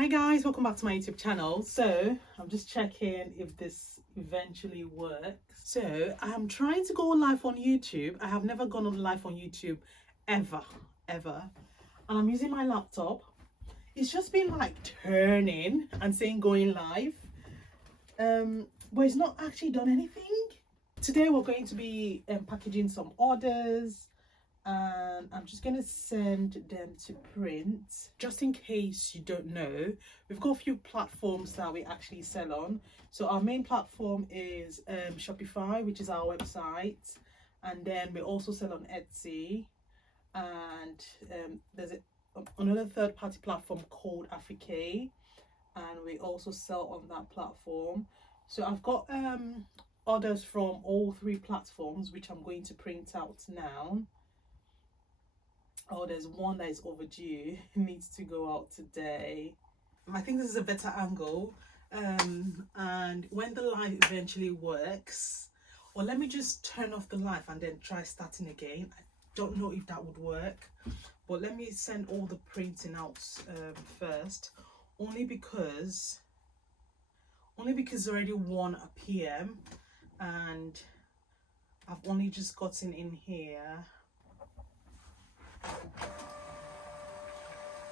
Hi guys, welcome back to my YouTube channel. So I'm just checking if this eventually works. So I'm trying to go live on YouTube. I have never gone on live on YouTube ever, and I'm using my laptop. It's just been like turning and saying going live, but it's not actually done anything. Today we're going to be packaging some orders, and I'm just going to send them to print. Just in case you don't know, we've got a few platforms that we actually sell on. So our main platform is Shopify, which is our website, and then we also sell on Etsy, and there's another third-party platform called Africa, and we also sell on that platform. So I've got orders from all three platforms, which I'm going to print out now. Oh, there's one that is overdue. It needs to go out today. I think this is a better angle. And when the live eventually works, or let me just turn off the live and then try starting again. I don't know if that would work, but let me send all the printing out first, only because it's already 1 p.m. and I've only just gotten in here.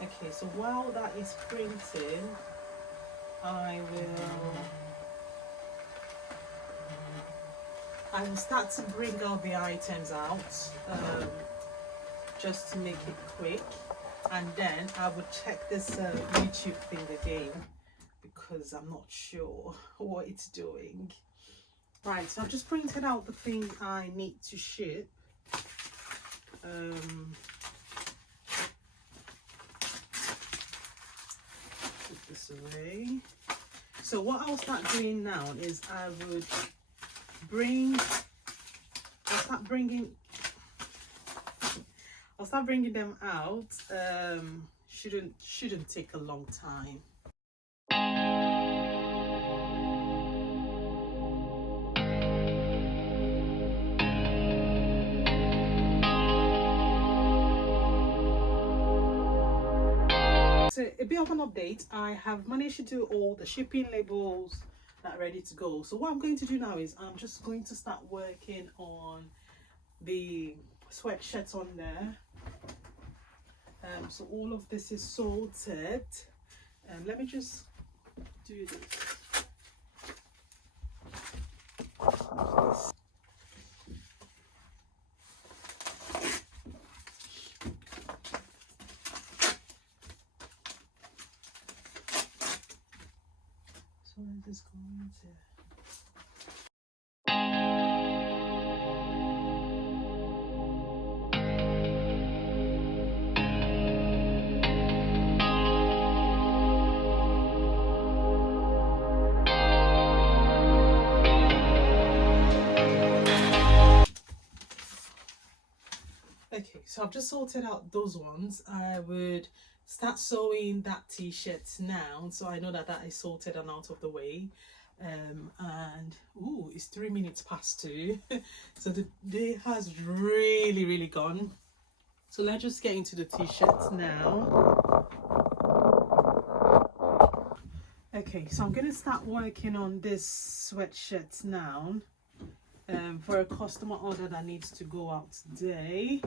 Okay, so while that is printing, I will start to bring out the items out, just to make it quick, and then I will check this YouTube thing again because I'm not sure what it's doing. Right, so I've just printed out the things I need to ship. Put this away. So what I'll start doing now is I'll start bringing them out. Shouldn't take a long time. So a bit of an update, I have managed to do all the shipping labels that are ready to go. So what I'm going to do now is I'm just going to start working on the sweatshirts on there. So all of this is sorted. Let me just do this. So where is this going to? Okay, so I've just sorted out those ones. I would start sewing that t-shirt now, so I know that that is sorted and out of the way. And ooh, it's 3 minutes past 2. So the day has really gone. So let's just get into the t-shirts now. Okay, so I'm gonna start working on this sweatshirt now, for a customer order that needs to go out today.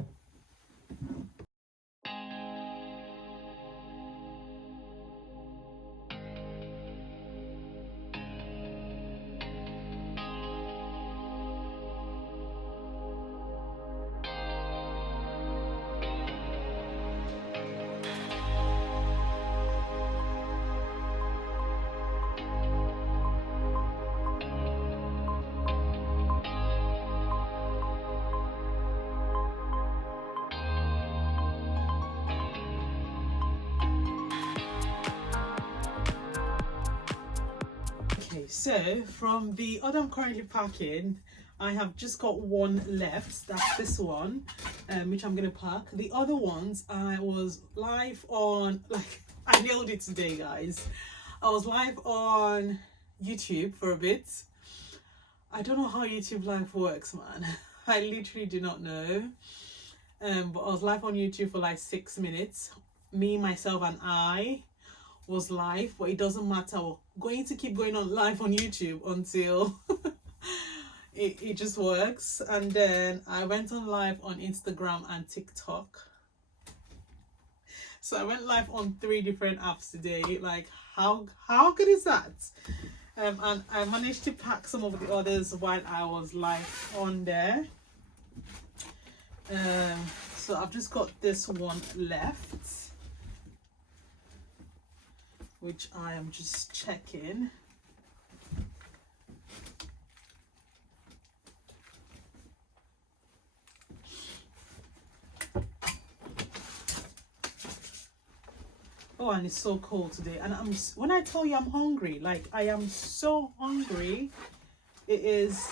So from the order I'm currently packing, I have just got one left. That's this one, which I'm gonna pack. The other ones I was live on, like I nailed it today, guys. I was live on YouTube for a bit. I don't know how YouTube live works, man. I literally do not know. But I was live on YouTube for like 6 minutes. Me, myself, and I was live, but it doesn't matter. We're going to keep going on live on YouTube until it just works. And then I went on live on Instagram and TikTok. So I went live on 3 different apps today. Like, how good is that? And I managed to pack some of the others while I was live on there. So I've just got this one left, which I am just checking. Oh, and it's so cold today. And when I tell you I'm hungry, like I am so hungry. It's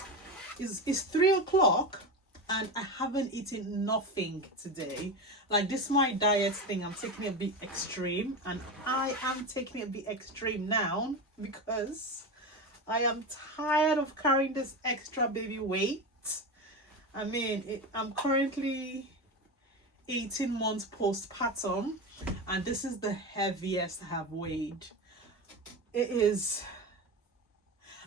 3 o'clock and I haven't eaten nothing today. Like, this is my diet thing. I'm taking it a bit extreme, and I am taking it a bit extreme now because I am tired of carrying this extra baby weight. I mean, I'm currently 18 months postpartum, and this is the heaviest I have weighed. It is,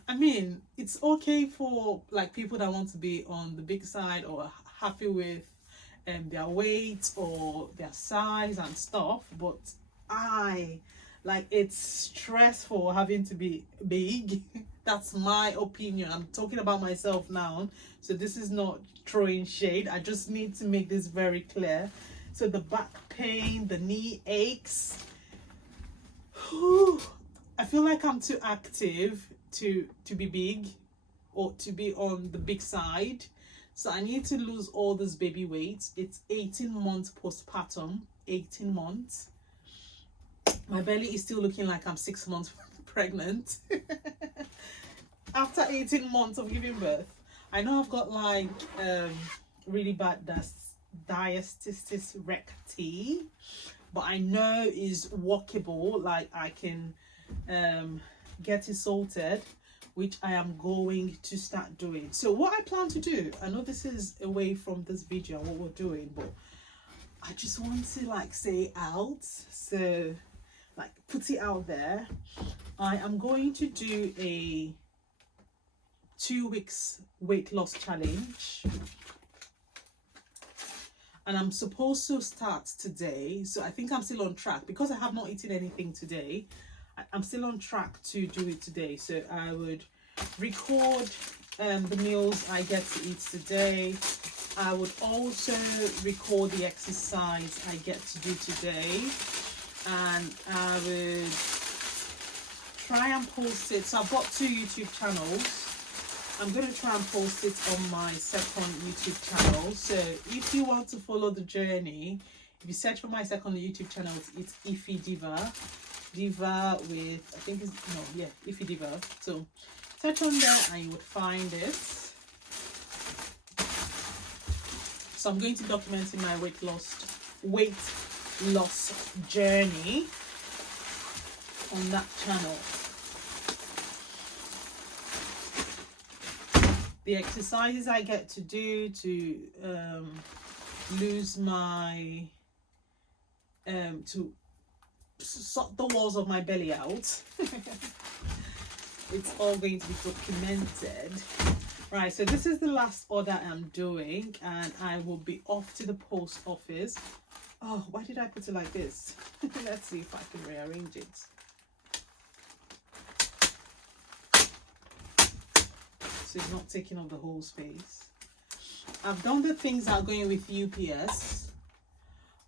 I mean, it's okay for like people that want to be on the big side or happy with their weight or their size and stuff, but it's stressful having to be big. That's my opinion. I'm talking about myself now, so this is not throwing shade. I just need to make this very clear. So the back pain, the knee aches, I feel like I'm too active to be big or to be on the big side. So I need to lose all this baby weight. It's 18 months postpartum, 18 months. My belly is still looking like I'm 6 months pregnant. After 18 months of giving birth. I know I've got like really bad diastasis recti, but I know is workable. Like, I can get it sorted, which I am going to start doing. So what I plan to do, I know this is away from this video what we're doing, but I just want to like say out, so like put it out there. I am going to do a 2 weeks weight loss challenge, and I'm supposed to start today. So I think I'm still on track because I have not eaten anything today. I'm still on track to do it today. So I would record the meals I get to eat today. I would also record the exercise I get to do today, and I would try and post it. So I've got 2 YouTube channels. I'm going to try and post it on my second YouTube channel. So if you want to follow the journey, if you search for my second YouTube channel, it's Ify Diva. Diva with, I think it's, no, yeah, Ify Diva. So search on there and you would find it. So I'm going to document in my weight loss journey on that channel. The exercises I get to do to lose my to sort the walls of my belly out. It's all going to be documented. Right, so this is the last order I'm doing, and I will be off to the post office. Oh, why did I put it like this? Let's see if I can rearrange it. So it's not taking up the whole space. I've done the things that are going with UPS.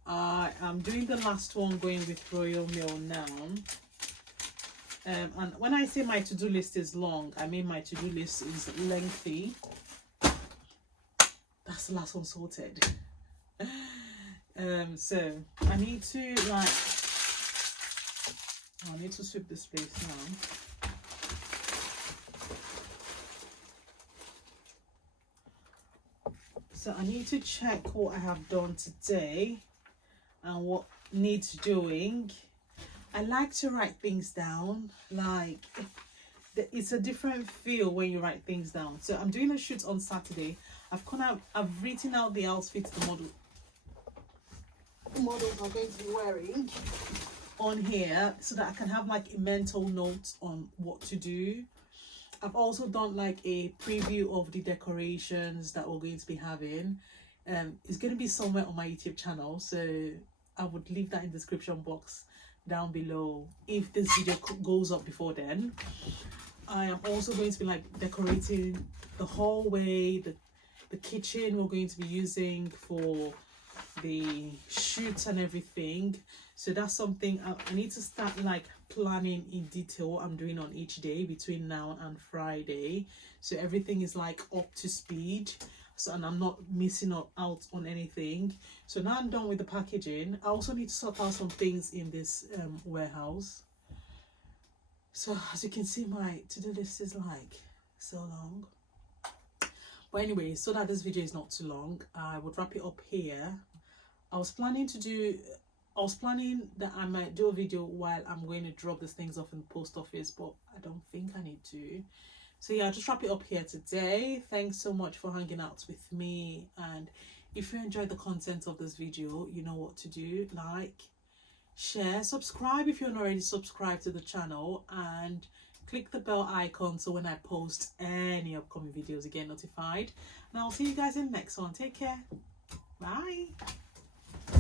I'm doing the last one going with Royal Mail now. And when I say my to-do list is long, I mean my to-do list is lengthy. That's the last one sorted. So I need to I need to sweep this place now. So I need to check what I have done today and what needs doing. I like to write things down. Like, it's a different feel when you write things down. So I'm doing a shoot on Saturday. I've written out the outfits the models are going to be wearing. on here so that I can have like a mental note on what to do. I've also done like a preview of the decorations that we're going to be having. It's going to be somewhere on my YouTube channel, so I would leave that in the description box down below if this video goes up before then. I am also going to be like decorating the hallway, the kitchen we're going to be using for the shoots and everything. So that's something I need to start like planning in detail what I'm doing on each day between now and Friday, so everything is like up to speed, so and I'm not missing out on anything. So now I'm done with the packaging. I also need to sort out some things in this warehouse. So as you can see, my to-do list is like so long. But anyway, so that this video is not too long, I would wrap it up here. I was planning that I might do a video while I'm going to drop these things off in the post office, but I don't think I need to. So yeah, I'll just wrap it up here today. Thanks so much for hanging out with me, and if you enjoyed the content of this video, you know what to do. Like, share, subscribe if you're not already subscribed to the channel, and click the bell icon so when I post any upcoming videos you get notified. And I'll see you guys in the next one. Take care. Bye.